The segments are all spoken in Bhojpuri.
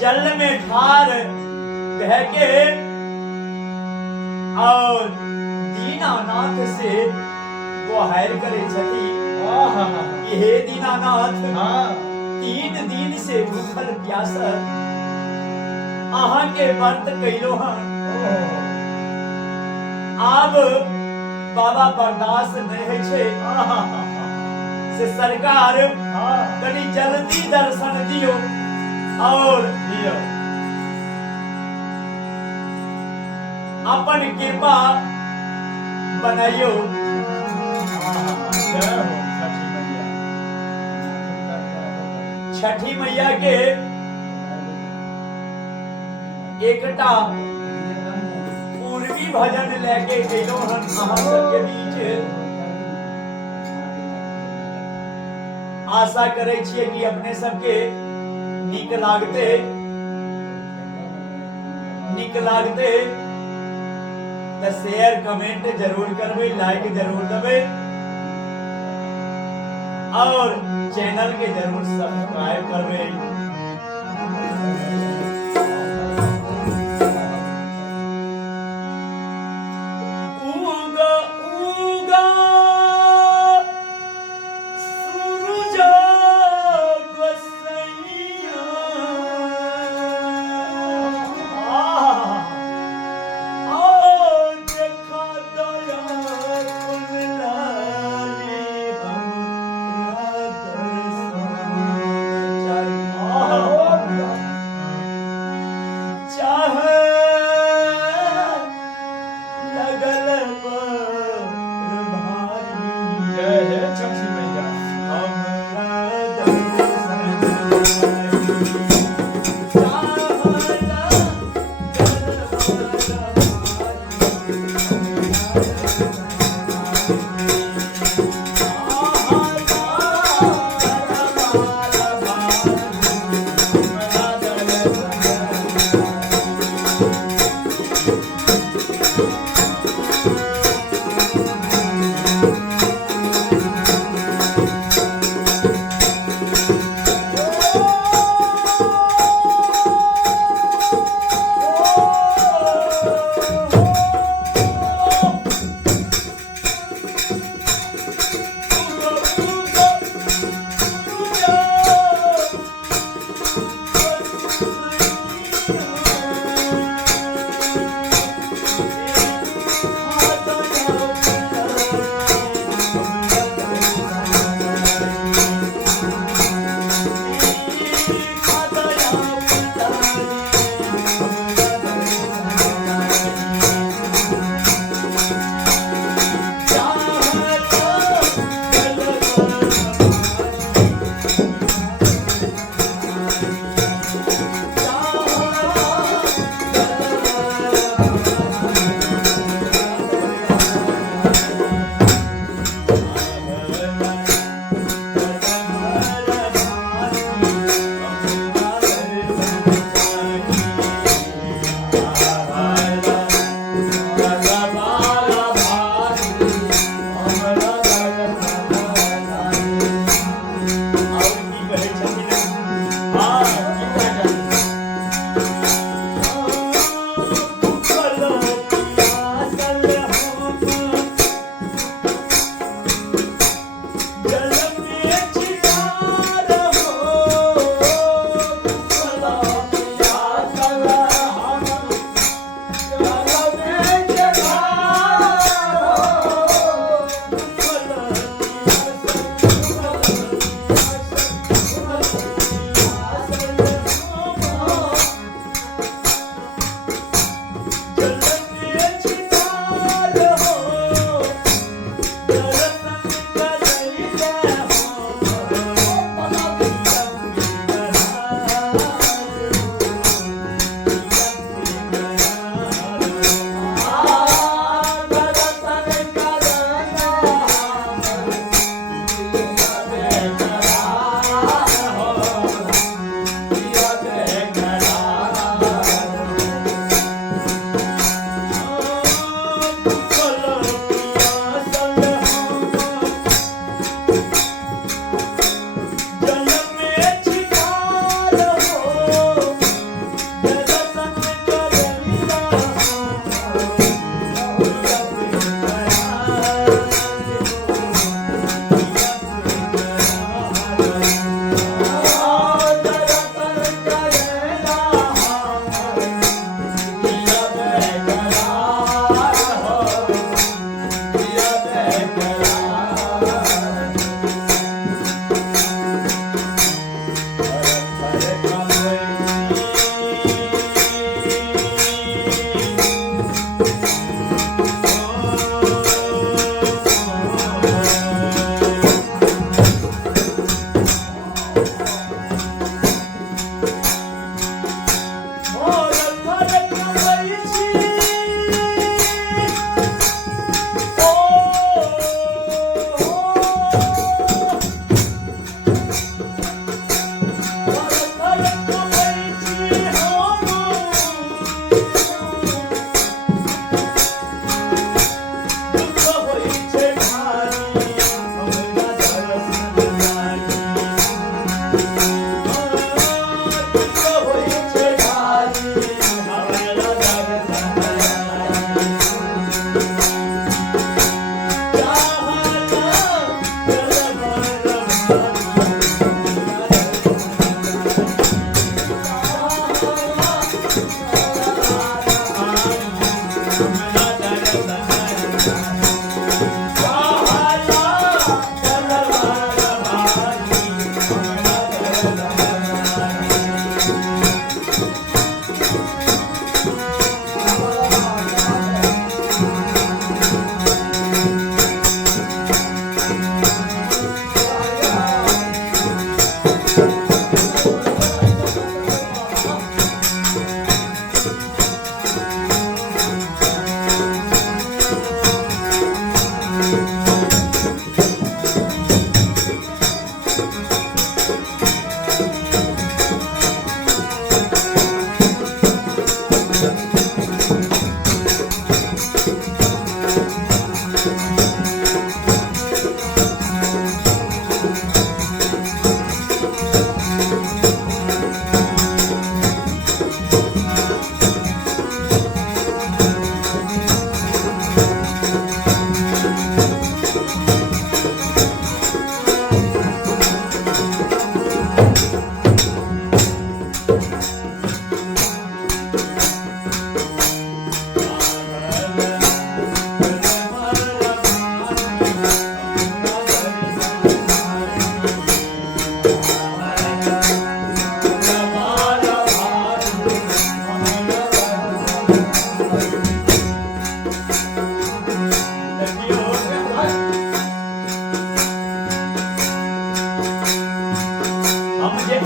जल में ठार कह के और दीनानाथ से गुहार करे छथी कि हे दीनानाथ 3 दिन से भूखल प्यासल अहाँ के व्रत कैलो हन आब बाबा बर्दाश्त नहीं छे से सरकार कनी जल्दी दर्शन दियो और अपन कृपा बनाइयो। छठी मैया के एकटा पूर्वी भजन लेके गेलो हन अहाँ सबके बीच। आशा करे छिए कि अपने सबके नीक लागते तो शेयर कमेंट जरूर करबे, लाइक जरूर देबे और चैनल के जरूर सब्सक्राइब करबे।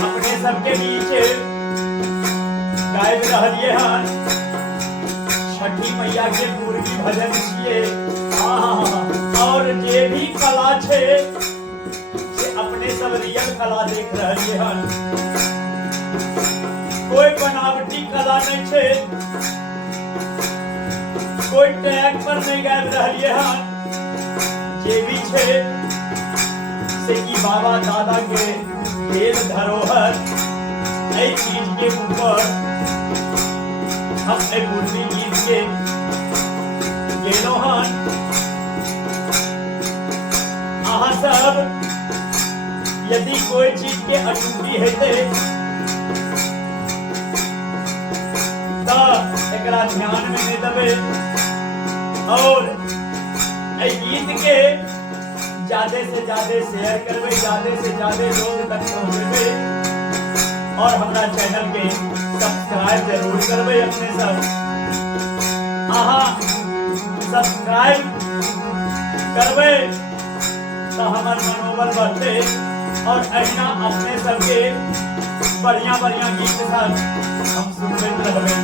अपने सबके बीच गायब रहलिए हन छठी मैया के पूर्वी भजन छिए। और जे भी कला छे से अपने सब रियल कला देख रहलिए हन, कोई बनावटी कला नहीं छे, कोई टैग पर नहीं गायब रहलिए हन। जे भी छे से कि बाबा दादा के देव धरोहर एक चीज के ऊपर हम एक पूर्वी गीत के गेलो हन। अहाँ सब यदि कोई चीज के अटूटी हेते तो एकरा ध्यान में नहीं देवे और गीत के ज्यादा से ज्यादा शेयर करवे, ज्यादा से ज्यादा लोग तक पहुंचेबे और हमारा चैनल के सब्सक्राइब जरूर करवे। अपने सब सब्सक्राइब करवे तो हमार मनोबल बढ़ते और अहिना अपने सबके बढ़िया बढ़िया गीत सब हम सुनते रहबे।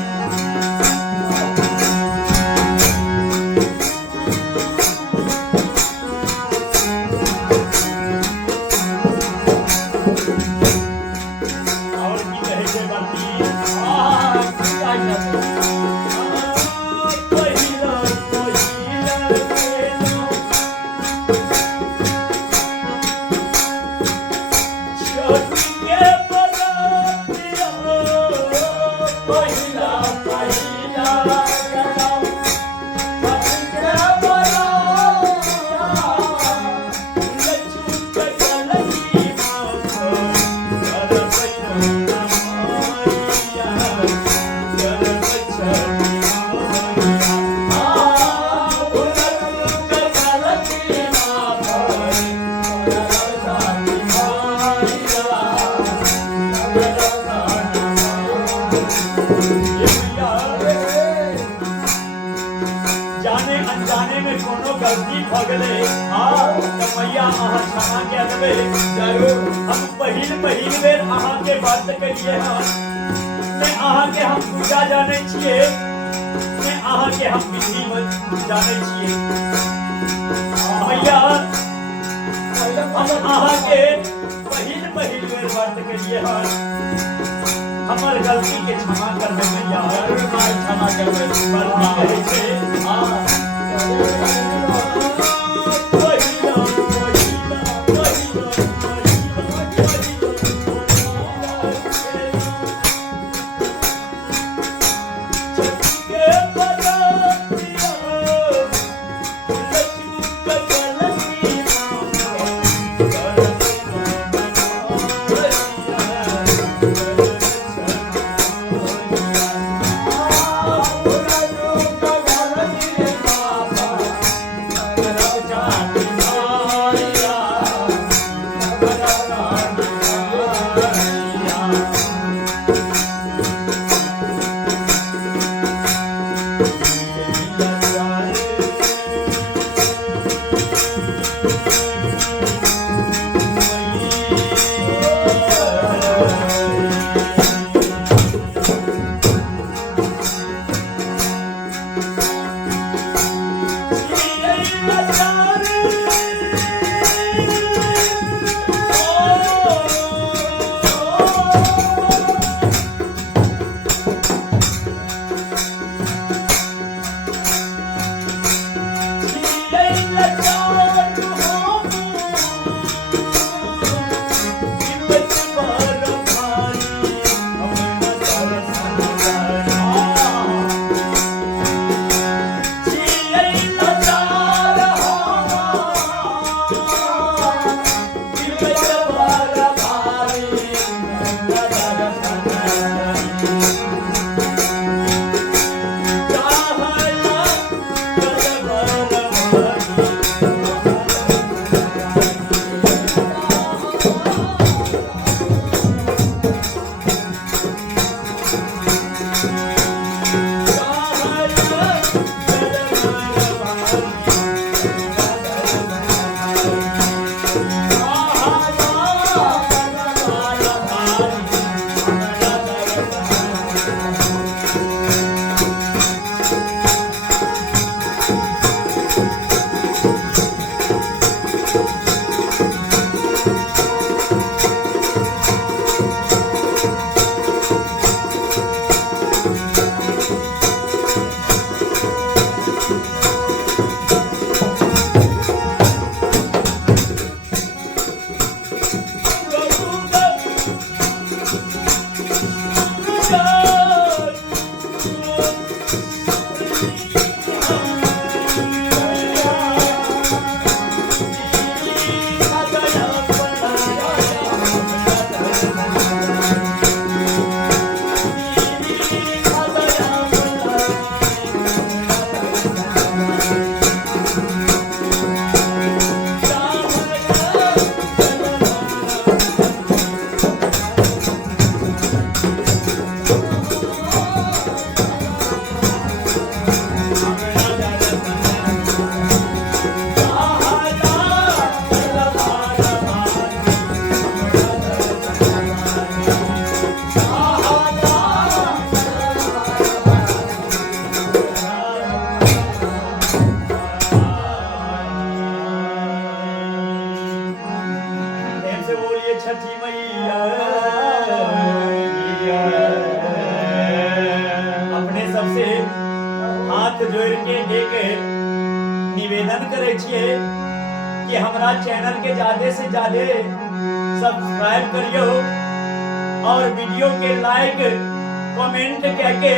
जाने अनजाने में कोनो गलती भ गेले तो मैया अहाँ क्षमा कऽ देबै जरूर। हम पहिल बेर अहाँ के बात करिए हन, ने अहाँ के हम पूजा जाने छिए, ने अहाँ के हम विधि जाने छिए। मैया हम अहाँ के पहिल बेर बात करिए हन, हमर गलती के क्षमा करबे मैया, जरूर माय क्षमा करबे। गलती कहै छै छी मैया अपने सबसे हाथ जोड़ के एक निवेदन करे छिए कि हमारा चैनल के ज्यादा से ज्यादा सब्सक्राइब करियो और वीडियो के लाइक कमेंट करके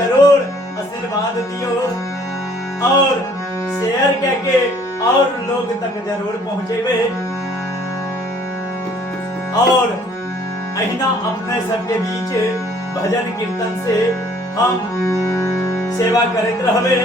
जरूर आशीर्वाद दियो और शेयर करके और लोग तक जरूर पहुंचेबे और अहिना अपने सबके बीच भजन कीर्तन से हम सेवा करते रहबे।